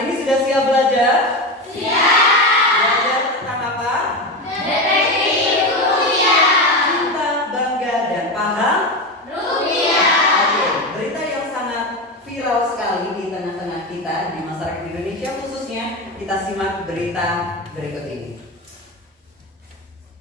Hari ini sudah siap belajar? Siap. Belajar tentang apa? Detektif rupiah. Cinta, bangga, dan paham Rupiah. Oke, berita yang sangat viral sekali di tengah-tengah kita, di masyarakat Indonesia khususnya. Kita simak berita berikut ini.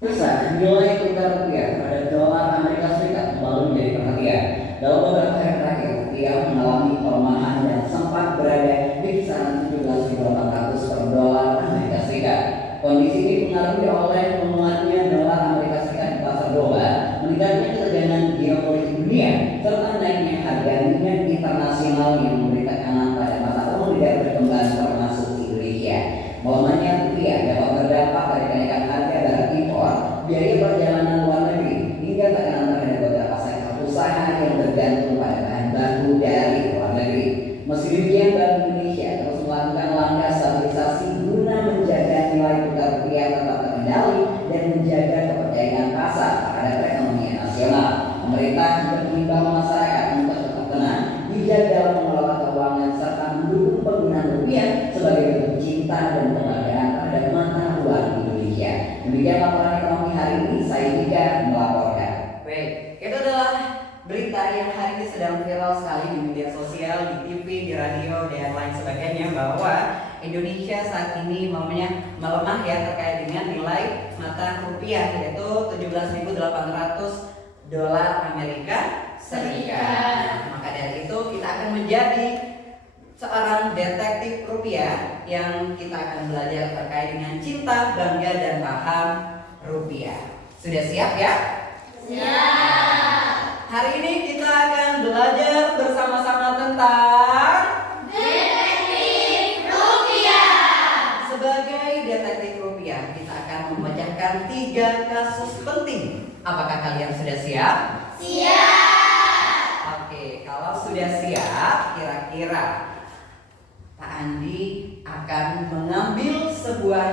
Pemirsa, nilai tukar rupiah terhadap dolar Amerika Serikat kembali menjadi perhatian. Dalam beberapa hari terakhir, rupiah mengalami pelemahan dan sempat berada di kisaran 17.800 per dolar Amerika Serikat. Kondisi ini dipengaruhi oleh menguatnya dolar Amerika Serikat di pasar global, meningkatnya ketegangan geopolitik dunia, serta naiknya harga minyak internasional yang memberi tekanan pada mata uang negara berkembang termasuk Indonesia. Melemahnya rupiah dapat berdampak pada kenaikan harga barang impor, biaya perjalanan luar negeri, hingga tekanan terhadap beberapa sektor usaha yang tergantung pada bahan baku dari luar negeri. Meski demikian, Bank Indonesia terus melakukan langkah stabilisasi guna menjaga nilai tukar rupiah tetap terkendali dan menjaga kepercayaan pasar terhadap perekonomian nasional. Pemerintah juga mengimbau masyarakat untuk tetap tenang, bijak dalam mengelola keuangan serta mendukung penggunaan rupiah sebagai bentuk cinta dan penghargaan terhadap mata uang Indonesia. Demikian laporan ekonomi hari ini, saya Dika melaporkan. Baik, itu adalah berita yang hari ini sedang viral sekali di media sosial, di TV, di radio, dan lain sebagainya, bahwa Indonesia saat ini melemah ya terkait dengan nilai mata rupiah, yaitu 17.800 dolar Amerika Serikat. Maka dari itu kita akan menjadi seorang detektif rupiah yang kita akan belajar terkait dengan cinta, bangga, dan paham rupiah. Sudah siap ya? Siap. Hari ini kita akan belajar bersama-sama tentang Detektif rupiah. sebagai detektif rupiah. Kita akan memecahkan 3 kasus penting. Apakah kalian sudah siap? Siap. Oke, kalau sudah siap, kira-kira Pak Andi akan mengambil sebuah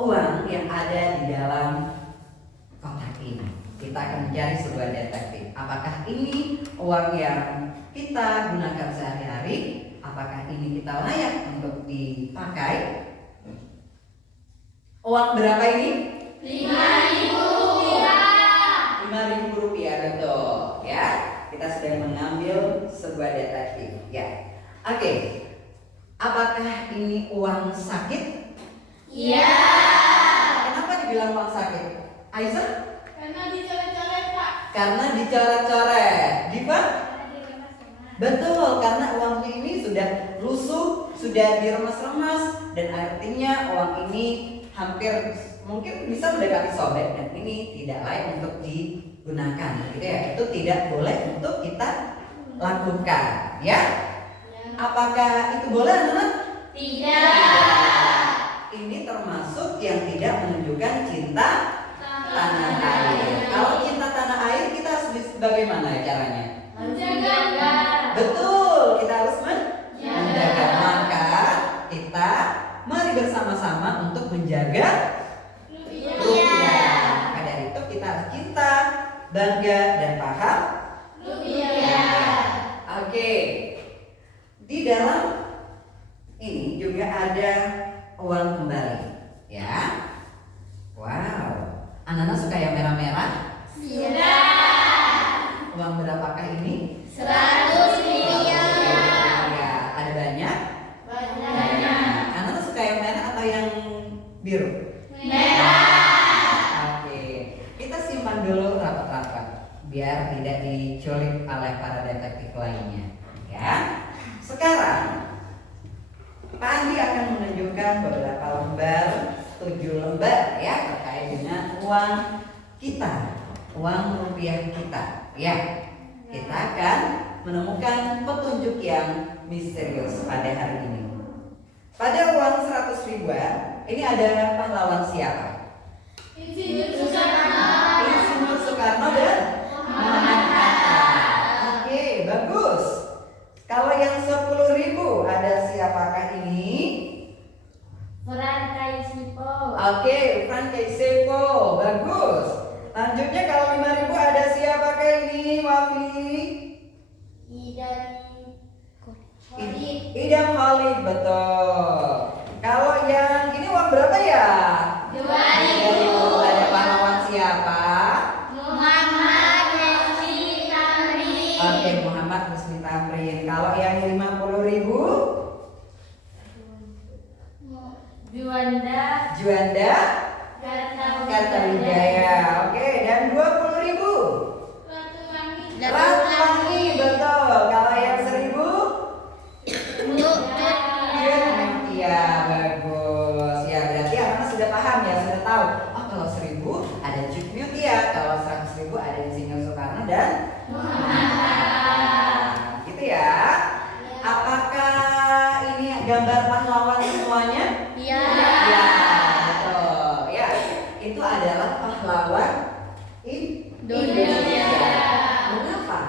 uang yang ada di dalam kotak ini. Kita akan mencari sebuah detektif. Apakah ini uang yang kita gunakan sehari-hari? Apakah ini kita layak untuk dipakai? Uang berapa ini? 5.000 rupiah. 5.000 rupiah, betul ya. Kita sedang mengambil sebuah detektif ya. Oke, apakah ini uang sakit? Iya. Kenapa dibilang uang sakit? Aisyah? Karena dicoret-coret, Pak. Karena dicoret-coret. Diva? Betul, karena uangnya ini sudah lusuh, sudah diremas-remas, dan artinya uang ini hampir mungkin bisa mendekati sobek, dan ini tidak layak untuk digunakan, gitu ya. Itu tidak boleh untuk kita lakukan, ya. Apakah itu boleh, anak-anak? Tidak. Ini termasuk yang tidak menunjukkan cinta tanah air. Kalau cinta tanah air kita harus bagaimana caranya? Menjaga. Betul, kita harus menjaga. Menjaga. Maka kita mari bersama-sama untuk menjaga rupiah. Maka dari itu kita harus cinta, bangga, dan paham Rupiah. Oke. Di dalam ini juga ada uang kembali, ya. Wow. Anak-anak suka yang merah-merah? Siap. Uang berapakah ini? 100 miliar. Ya, ada banyak. Banyak. Anak-anak suka yang merah atau yang biru? Merah. Oke, kita simpan dulu rapat-rapat biar tidak diculik oleh para detektif lainnya, ya. Sekarang Pak Andi akan menunjukkan beberapa lembar, 7 lembar ya, terkait dengan uang kita, uang rupiah kita, ya. Kita akan menemukan petunjuk yang misterius pada hari ini. Pada uang 100 ribuan, ini ada pahlawan siapa? Insinyur Soekarno. Insinyur Soekarno dan Muhammad Hatta. Oke, bagus. Kalau yang 10.000 ada siapakah ini? Frankai Sipo. Oke, Frankai Sepo, bagus. Lanjutnya kalau 5.000 ada siapakah ini, Wafi? Idari. Idam Khalid, betul. Kalau yang ini uang berapa ya? 2.000. Ada pahlawan siapa? Muhammad Husni Tamrin. Oke, Muhammad Husni Tamrin. Kalau yang 50.000? Juanda Juanda Kartawijaya. Oke, dan 20.000? Ratu Wangi, betul. Kalau yang 1.000? Iya, bagus. Ya, berarti anak sudah paham ya, sudah tahu. Oh, kalau 1.000 ada Cut Mutia, kalau 100.000 ada Insinyur Soekarno dan Muhammad. Gitu ya. Apakah ini gambar pahlawan semuanya? Ya. Ya, betul. Ya, itu adalah pahlawan Indonesia. Mengapa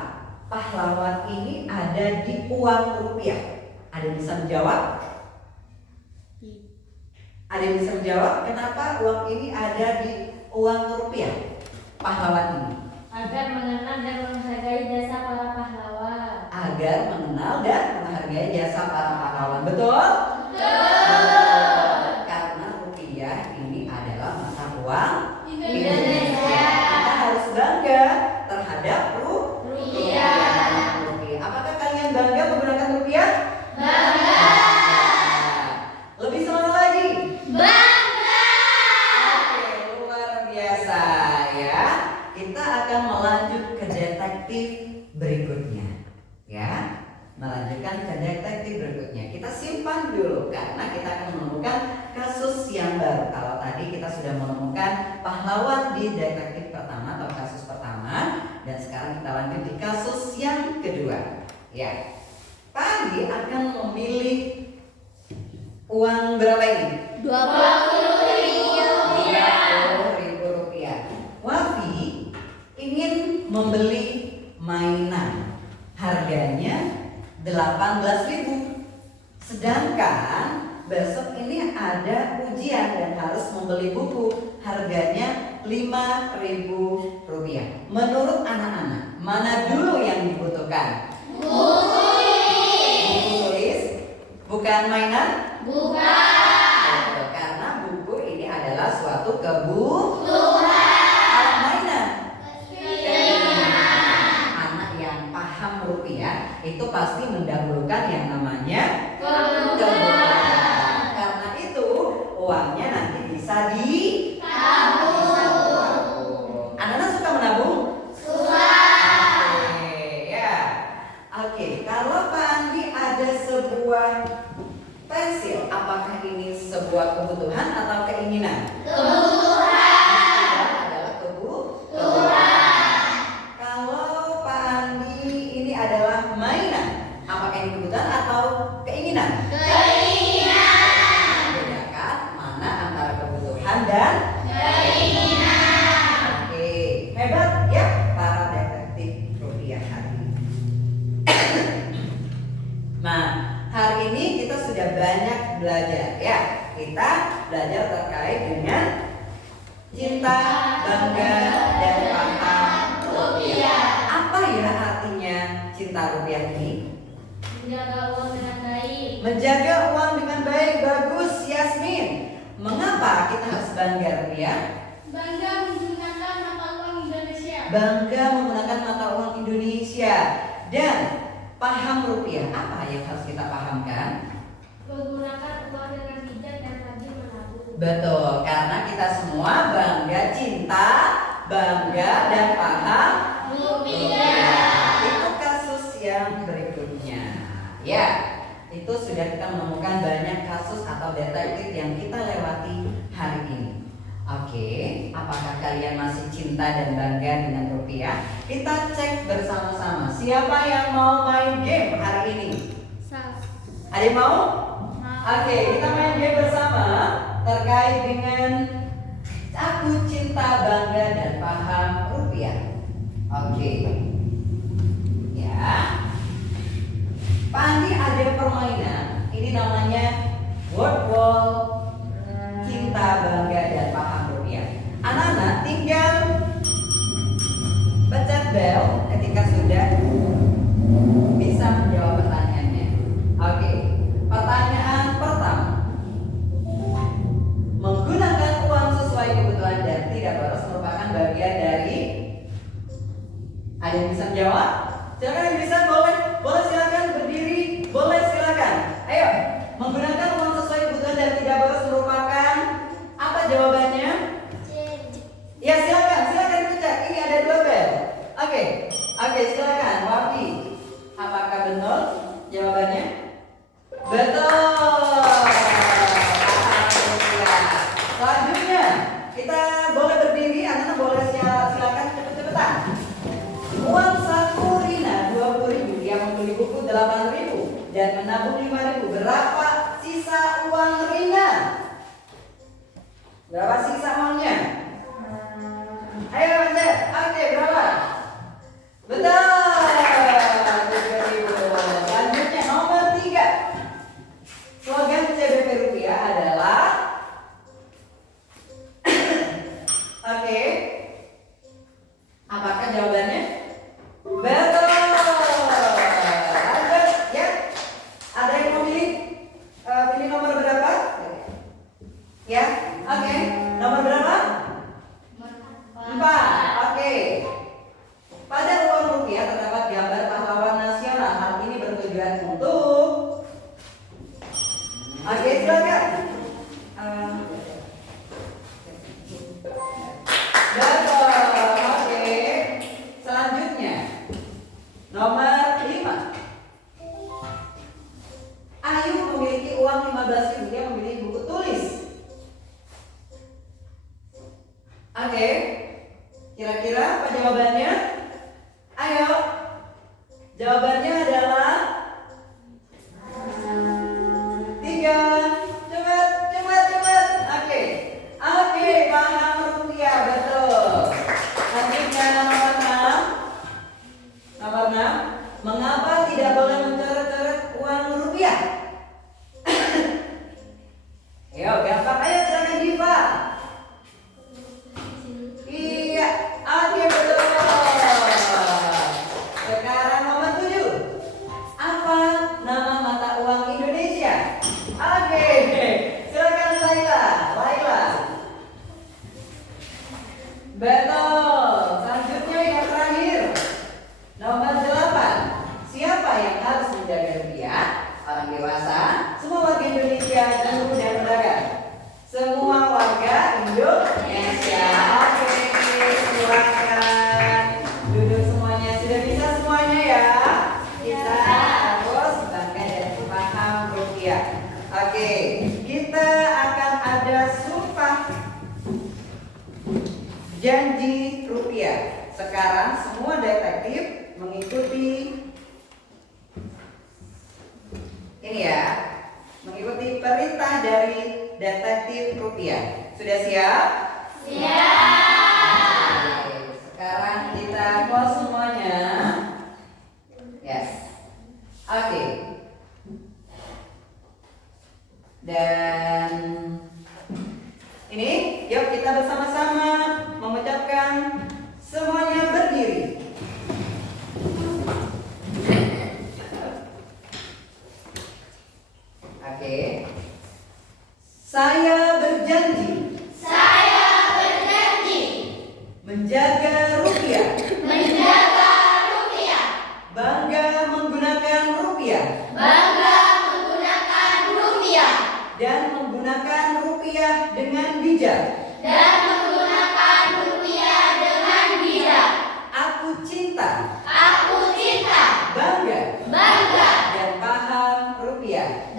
pahlawan ini ada di uang rupiah? Ada yang bisa menjawab? Ada yang bisa menjawab kenapa uang ini ada di uang rupiah? Pahlawan ini Agar mengenal dan menghargai jasa para pahlawan. agar mengenal dan menghargai jasa para pahlawan. Betul? Karena rupiah ini adalah mata uang Indonesia. Kita harus bangga terhadap Rupiah. Apakah kalian bangga menggunakan rupiah? Bangga. Lebih semangat lagi. Bangga. Oke, luar biasa ya. Kita akan melanjut ke detektif berikutnya. Ya, melanjutkan ke detektif berikutnya. Kita simpan dulu karena kita akan menemukan kasus yang baru. Kalau tadi kita sudah menemukan pahlawan di detektif pertama atau kasus pertama, dan sekarang kita lanjut di kasus yang kedua. Ya, Pak Andi akan memilih uang berapa ini? 20.000 Rp30.000. Wafi ingin membeli mainan, harganya 18.000. Sedangkan besok ini ada ujian dan harus membeli buku, harganya Rp5.000. Menurut anak-anak, mana dulu yang dibutuhkan? Buku tulis, bukan mainan? Bukan. Karena buku ini adalah suatu kebutuhan. Kalau mainan, anak yang paham rupiah itu pasti mendahulukan yang namanya kebutuhan. Karena itu uangnya nanti bisa ditabung. Anak-anak suka menabung? Oke, ya. Oke, kalau Pak Andi ada sebuah pensil, apakah ini sebuah kebutuhan atau keinginan? Adalah kebutuhan. Kalau Pak Andi ini adalah mainan, apakah ini kebutuhan atau keinginan? Bedakan mana antara kebutuhan dan keinginan. Oke, hebat ya para detektif rupiah hari ini. Nah, hari ini kita sudah banyak belajar ya. Kita belajar terkait dengan cinta, bangga, dan paham rupiah. Apa ya artinya cinta rupiah ini? Menjaga uang dengan baik. Menjaga uang dengan baik. Bagus, Yasmin. Mengapa kita harus bangga rupiah? Bangga menggunakan mata uang Indonesia. Bangga menggunakan mata uang Indonesia. Dan paham rupiah, apa yang harus kita pahamkan? Menggunakan uang dengan bijak dan rajin menabung. Betul, karena kita semua bangga cinta, bangga dan paham Rupiah. Itu kasus yang berikutnya. Ya, itu sudah kita menemukan banyak kasus atau detektif yang kita lewati hari ini. Oke, apakah kalian masih cinta dan bangga dengan rupiah? Kita cek bersama-sama. Siapa yang mau main game hari ini? Ada yang mau? Oke, kita main game bersama terkait dengan aku cinta, bangga, dan paham rupiah. Oke. Ya. Pak Andi ada permainan. Ini namanya word wall cinta, bangga, dan paham rupiah. Anak-anak tinggal pencet bel ketika sudah bisa menjawab pertanyaannya. Oke. 8.000 dan menabung 5.000. Berapa sisa uang Rina? Berapa sisa uangnya? Ayo Mancer. Oke, berapa? Betul. 3.000. Selanjutnya nomor 3. Slogan CBP Rupiah adalah oke. Apakah jawabannya? Betul. Lanjut ya. Ada yang mau pilih? Pilih nomor berapa? Ya. Oke. Nomor berapa? 4. Oke. Pada uang rupiah terdapat gambar pahlawan nasional. Hal ini bertujuan untuk oke, silakan. Betul. Oke. Selanjutnya nomor 5. Ayu memiliki uang 15.000. Dia memiliki buku tulis. Oke. Kira-kira apa jawabannya? Ayo. Jawabannya adalah 3. Cepat. Oke. Oke, paham rupiah, betul. Selanjutnya nomor 6. Nomor 6. Mengapa tidak boleh mencoret-coret uang rupiah? Ayo, gampang aja, silakan Diva. Iya, oke, betul. Sekarang nomor 7. Apa nama mata uang Indonesia? Oke, silakan Laila. Betul. Selanjutnya yang terakhir. Nomor 8. Siapa yang harus menjaga rupiah? Orang dewasa, semua warga Indonesia, guru dan pedagang. Semua warga Indonesia. Oke, silakan duduk semuanya. Sudah bisa semuanya ya? Kita harus bangga dan paham rupiah. Oke, kita akan ada sumpah janji rupiah. Sekarang semua detektif mengikuti ini ya, mengikuti perintah dari detektif rupiah. Sudah siap? Siap. Oke, sekarang kita close semuanya. Yes. Oke. Dan ini, yuk kita bersama-sama mengucapkan semuanya berdiri. Oke. Saya berjanji menjaga rupiah, bangga menggunakan rupiah, dan menggunakan rupiah dengan bijak. Aku cinta, bangga, dan paham rupiah.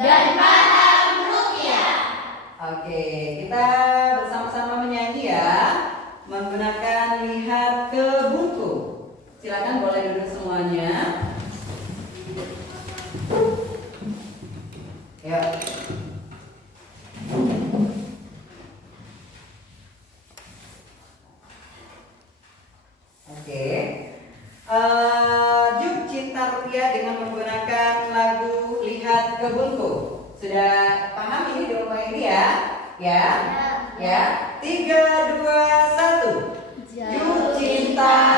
Oke, kita bersama-sama menyanyi ya, menggunakan lihat ke buku. Silakan boleh duduk semuanya. Yuk. Oke. Yuk cinta rupiah dengan menggunakan lagu Lihat ke Buku. Sudah paham ini di rumah ini ya? Ya. 3, 2, 1. Yuk cinta